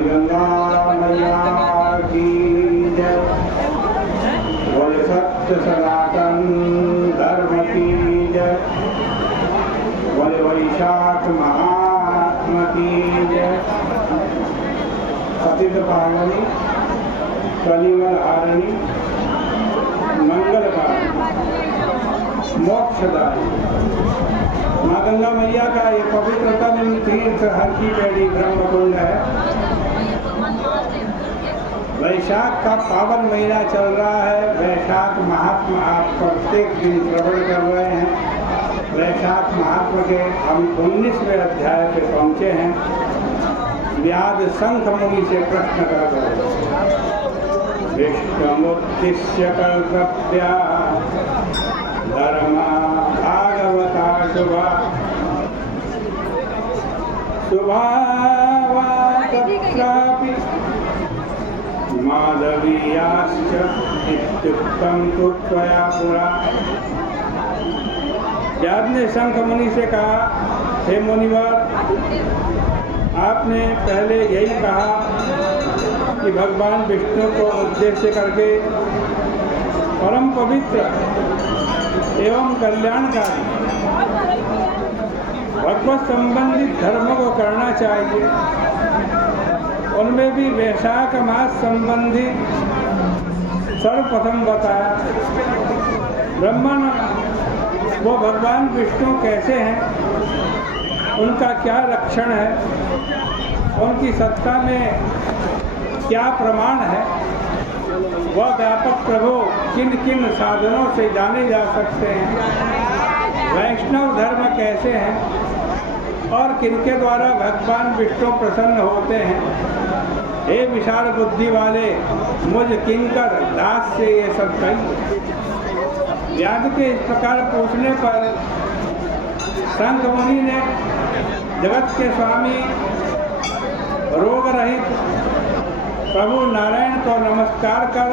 बोल गंगा मैया की जय। बोल सत्य सनातन धर्म की जय। बोल वैशाख महात्मा की जय। पतित पावनी कलिमल हारिणी मंगलकारी मोक्षदायी माँ गंगा मैया का ये पवित्रतम तीर्थ हर की पेड़ी ब्रह्मकुंड है। वैशाख का पावन महीना चल रहा है। वैशाख महात्मा आप प्रत्येक दिन श्रवण कर रहे हैं। वैशाख महात्मा के हम 19वें अध्याय पे पहुँचे हैं। व्याध शंख मुनि से प्रश्न कर रहे हैं। विष्णुमुद्दिश्य कल्पत्या धर्मा भागवता शुभा शुभावातत्रापि माधवीयाश्च इत्युक्तं तु त्वया पुरा। व्याध ने शंख मुनि से कहा, हे मुनिवर, आपने पहले यही कहा कि भगवान विष्णु को उद्देश्य करके परम पवित्र एवं कल्याणकारी भगवत संबंधित धर्मों को करना चाहिए। उनमें भी वैशाख मास संबंधी सर्वप्रथम बताया। ब्राह्मण वो भगवान विष्णु कैसे हैं, उनका क्या लक्षण है, उनकी सत्ता में क्या प्रमाण है, वह व्यापक प्रभु किन किन साधनों से जाने जा सकते हैं, वैष्णव धर्म कैसे हैं और किनके द्वारा भगवान विष्णु प्रसन्न होते हैं। हे विशाल बुद्धि वाले मुझ किंकर दास से ये सब कहिए। व्याध के इस प्रकार पूछने पर शंख मुनि ने जगत के स्वामी रोग रहित प्रभु नारायण को नमस्कार कर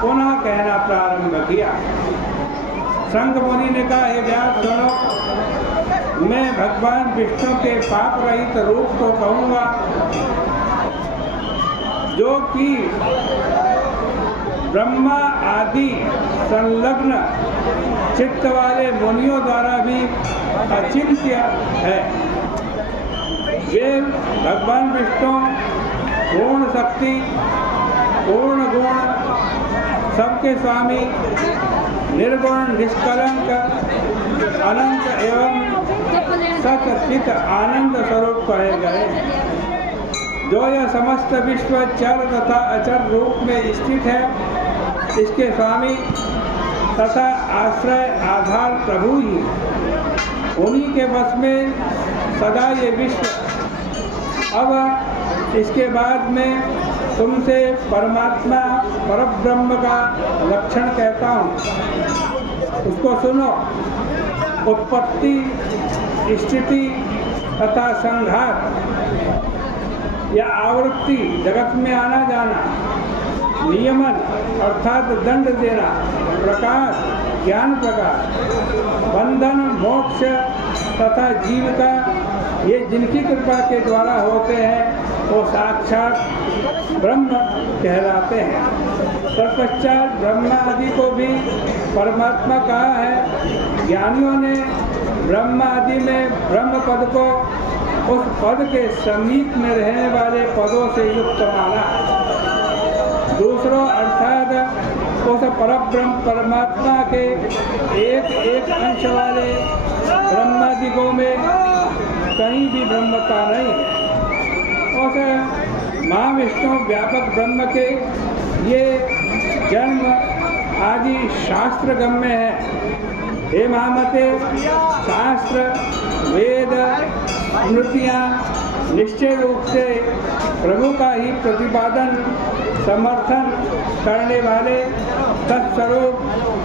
पुनः कहना प्रारंभ किया। शंख मुनि ने कहा, हे व्यास सुनो, मैं भगवान विष्णु के पाप रहित रूप को कहूँगा जो कि ब्रह्मा आदि संलग्न चित्त वाले मुनियों द्वारा भी अचिंत्य है। वे भगवान विष्णु पूर्ण शक्ति, पूर्ण गुण, सबके स्वामी, निर्गुण, निष्कलंक, अनंत एवं सचित आनंद स्वरूप कहे गए, जो यह समस्त विश्व चर तथा अचर रूप में स्थित है। इसके स्वामी तथा आश्रय आधार प्रभु ही, उन्हीं के वश में सदा ये विश्व। अब इसके बाद में तुमसे परमात्मा परब्रह्म का लक्षण कहता हूँ, उसको सुनो। उत्पत्ति, स्थिति तथा संघात या आवृत्ति, जगत में आना जाना, नियमन अर्थात दंड देना, प्रकाश, ज्ञान प्रकाश, बंधन, मोक्ष तथा जीविका, ये जिनकी कृपा के द्वारा होते हैं वो साक्षात ब्रह्म कहलाते हैं। तत्पश्चात ब्रह्मा आदि को भी परमात्मा कहा है। ज्ञानियों ने ब्रह्मा आदि में ब्रह्म पद को उस पद के समीप में रहने वाले पदों से युक्त माना। दूसरों अर्थात उस परब्रह्म परमात्मा के एक एक अंश वाले ब्रह्मादिकों में कहीं भी ब्रह्मता नहीं है। उस महाविष्णु व्यापक ब्रह्म के ये जन्म आदि शास्त्र गम्य है। हे महामते, शास्त्र, वेद, स्मृतियाँ निश्चय रूप से प्रभु का ही प्रतिपादन समर्थन करने वाले तत्स्वरूप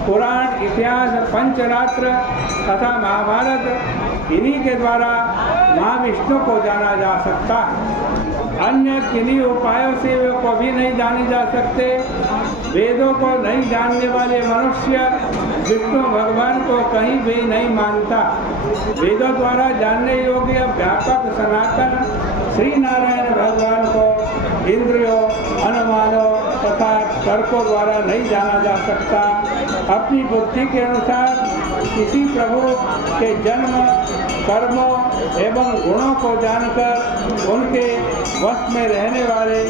पुराण, इतिहास, पंचरात्र तथा महाभारत, इन्हीं के द्वारा महाविष्णु को जाना जा सकता है। अन्य किन्हीं उपायों से वे कभी नहीं जाने जा सकते। वेदों को नहीं जानने वाले मनुष्य विष्णु भगवान को कहीं भी नहीं मानता। वेदों द्वारा जानने योग्य व्यापक सनातन श्री नारायण भगवान को इंद्रियों, अनुमानों तथा तर्कों द्वारा नहीं जाना जा सकता। अपनी बुद्धि के अनुसार किसी प्रभु के जन्म, कर्मों एवं गुणों को जानकर उनके वश में रहने वाले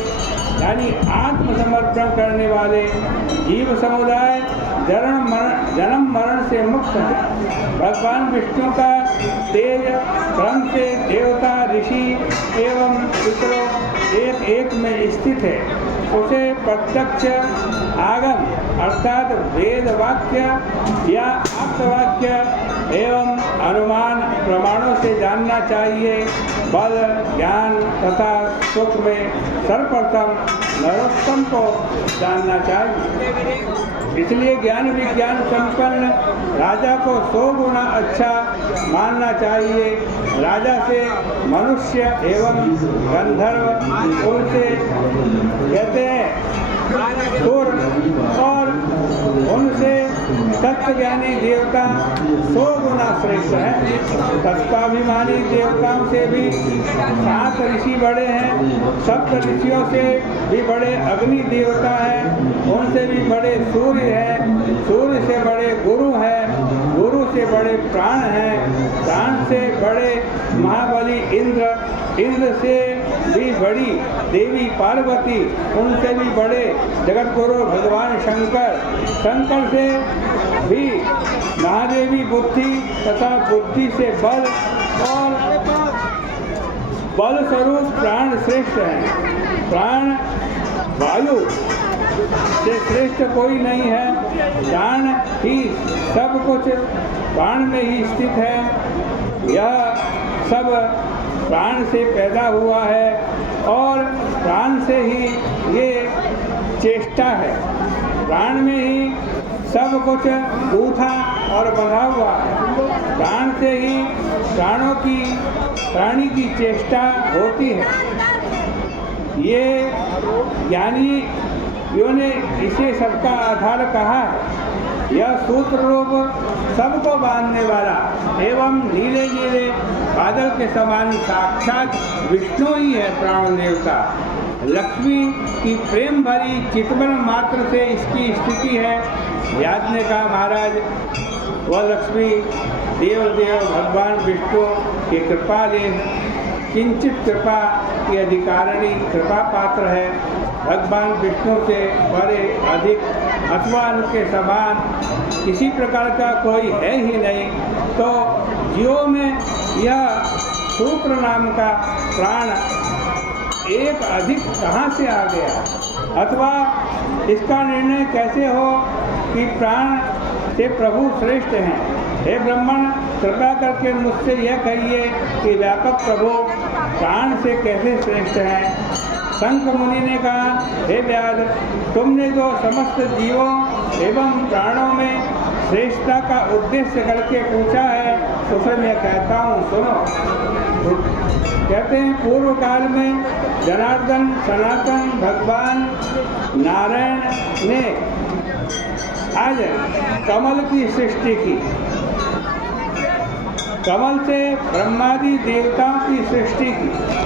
यानी आत्मसमर्पण करने वाले जीव समुदाय जन्म मरण से मुक्त है। भगवान विष्णु का तेज क्रम से देवता, ऋषि एवं पितरों एक एक में स्थित है। उसे प्रत्यक्ष आगम अर्थात वेद वाक्य या आप्तवाक्य एवं अनुमान प्रमाणों से जानना चाहिए। बल, ज्ञान तथा सुख में सर्वप्रथम नरोत्तम को जानना चाहिए। इसलिए ज्ञान विज्ञान संपन्न राजा को 100 गुना अच्छा मानना चाहिए। राजा से मनुष्य एवं गंधर्व, उनसे कहते हैं सुर, और उनसे तत्वज्ञानी देवता 100 गुना श्रेष्ठ है। तत्वाभिमानी देवताओं से भी 7 ऋषि बड़े हैं। 7 ऋषियों से भी बड़े अग्नि देवता हैं। उनसे भी बड़े सूर्य हैं। सूर्य से बड़े गुरु हैं। गुरु से बड़े प्राण हैं। प्राण से बड़े महाबली इंद्र। इंद्र से भी बड़ी देवी पार्वती। उनसे भी बड़े जगतगुरु भगवान शंकर। शंकर से भी महादेवी बुद्धि तथा बुद्धि से बल और बल स्वरूप प्राण श्रेष्ठ हैं। प्राण वायु से श्रेष्ठ कोई नहीं है। प्राण ही सब कुछ प्राण में ही स्थित है। यह सब प्राण से पैदा हुआ है और प्राण से ही ये चेष्टा है। प्राण में ही सब कुछ गूंथा और बंधा हुआ है। प्राण से ही प्राणी की चेष्टा होती है। ये ज्ञानियों ने इसे सबका आधार कहा है। यह सूत्र रूप सबको बांधने वाला एवं नीले नीले बादल के समान साक्षात विष्णु ही है प्राण देवता। लक्ष्मी की प्रेम भरी चितवन मात्र से इसकी स्थिति है। याद ने कहा महाराज, वह लक्ष्मी देव भगवान विष्णु की कृपा ले किंचित कृपा की अधिकारिणी कृपा पात्र है। भगवान विष्णु से बड़े अधिक अथवा उनके समान किसी प्रकार का कोई है ही नहीं। तो जीवों में यह सूत्र नाम का प्राण एक अधिक कहाँ से आ गया, अथवा इसका निर्णय कैसे हो कि प्राण से प्रभु श्रेष्ठ हैं। हे ब्राह्मण, कृपा करके मुझसे यह कहिए कि व्यापक प्रभु प्राण से कैसे श्रेष्ठ हैं। शंख मुनि ने कहा, हे व्यास, तुमने जो समस्त जीवों एवं प्राणों में श्रेष्ठता का उद्देश्य करके पूछा है उसे मैं कहता हूँ, सुनो। कहते हैं पूर्व काल में जनार्दन सनातन भगवान नारायण ने आज कमल की सृष्टि की। कमल से ब्रह्मादि देवताओं की सृष्टि की।